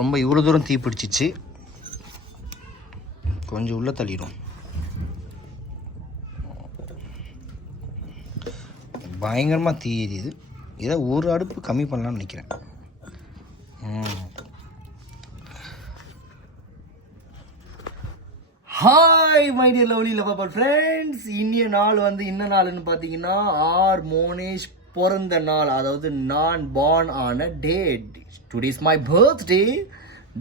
ரொம்ப இவ்வளோ தூரம் தீ பிடிச்சிச்சு. கொஞ்சம் உள்ளே தள்ளிடும். பயங்கரமாக தீ எரியுது. இதை ஒரு அடுப்பு கம்மி பண்ணலாம்னு நினைக்கிறேன். Hi my dear lovely love friends, இன்னிய நாள் வந்து என்ன நாள்னு பார்த்தீங்கன்னா ஆர் மோனேஷ் பிறந்த நாள், அதாவது நான் பார்ன் ஆன date. Today is my birthday,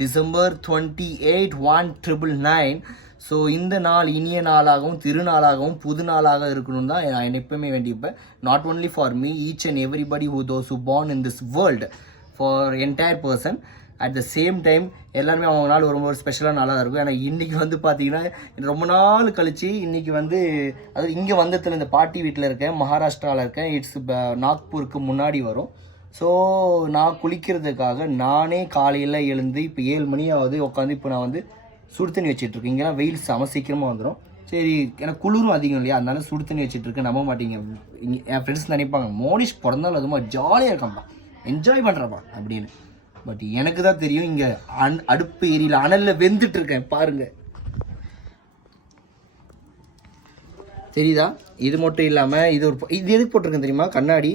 December 28, 1999. So இந்த நாள் இனிய நாளாகவும் திருநாளாகவும் புது நாளாக இருக்கணும் தான் நான் எப்பவுமே வேண்டிப்பேன். Not only for me, each and everybody who those who born in this world, for entire person. At the same time எல்லாருமே அவங்க நாள் ரொம்ப ஸ்பெஷலாக நாளாக தான் இருக்கும். ஏன்னா இன்றைக்கி வந்து பார்த்தீங்கன்னா ரொம்ப நாள் கழித்து இன்றைக்கி வந்து, அதாவது இங்கே வந்ததில் இந்த பாட்டி வீட்டில் இருக்கேன், மகாராஷ்டிராவில் இருக்கேன். இட்ஸ் நாக்பூருக்கு முன்னாடி வரும். ஸோ நான் குளிக்கிறதுக்காக நானே காலையில் எழுந்து இப்போ 7 மணி ஆகுது உட்காந்து இப்போ நான் வந்து சுடு தண்ணி வச்சிட்ருக்கேன். இங்கெல்லாம் வெயில் செம சீக்கிரமாக வந்துடும். சரி, ஏன்னா குளிரும் அதிகம் இல்லையா, அதனால சுடு தண்ணி வச்சிட்ருக்கேன். நம்ப மாட்டீங்க, என் ஃப்ரெண்ட்ஸ் நினைப்பாங்க மோனிஷ் பிறந்தாலும் அதுமா ஜாலியாக இருக்கான்ப்பா, என்ஜாய் பண்ணுறப்பா அப்படின்னு. பட் எனக்கு தான் தெரியும், இங்கே அடுப்பு ஏரியில் அனலில் வெந்துட்டு இருக்கேன் பாருங்க. தெரியுதா? இது மட்டும் இல்லாமல் இது எதுக்கு போட்டிருக்கேன் தெரியுமா? கண்ணாடி,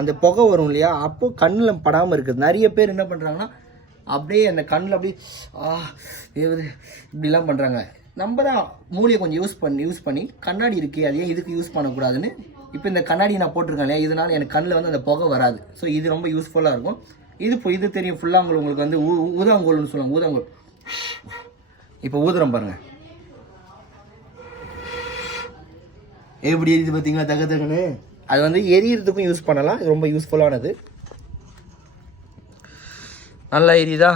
அந்த புகை வரும் இல்லையா, அப்போது கண்ணில் படாமல் இருக்குது. நிறைய பேர் என்ன பண்ணுறாங்கன்னா அப்படியே அந்த கண்ணில் அப்படியே வேவுது இப்படிலாம் பண்ணுறாங்க. நம்ம தான் மூளையை கொஞ்சம் யூஸ் பண்ணி கண்ணாடி இருக்குது, அது ஏன் இதுக்கு யூஸ் பண்ணக்கூடாதுன்னு இப்போ இந்த கண்ணாடி நான் போட்டிருக்கேன் இல்லையா, இதனால் எனக்கு கண்ணில் வந்து அந்த புகை வராது. ஸோ இது ரொம்ப யூஸ்ஃபுல்லாக இருக்கும். இது தெரியும், ஃபுல்லாங்கோல் உங்களுக்கு வந்து ஊதாங்கோல்னு சொல்லுவாங்க, ஊதாங்கோல். இப்போ ஊதுறோம் பாருங்கள் எப்படி எரியுது பார்த்தீங்களா, தகன்னு. அது வந்து எரியறதுக்கும் யூஸ் பண்ணலாம், இது ரொம்ப யூஸ்ஃபுல்லானது. நல்லா எரியுதா?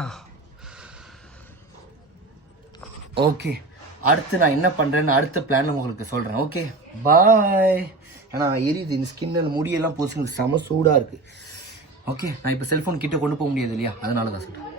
ஓகே, அடுத்து நான் என்ன பண்ணுறேன்னு அடுத்த பிளான் உங்களுக்கு சொல்கிறேன். Okay bye. ஏன்னா எரியுது, இந்த ஸ்கின்னில் முடியெல்லாம் போச்சுன்னு செம சூடாக இருக்குது. ஓகே, நான் இப்போ செல்ஃபோன் கிட்டே கொண்டு போக முடியாது இல்லையா, அதனால தான் சொல்கிறேன்.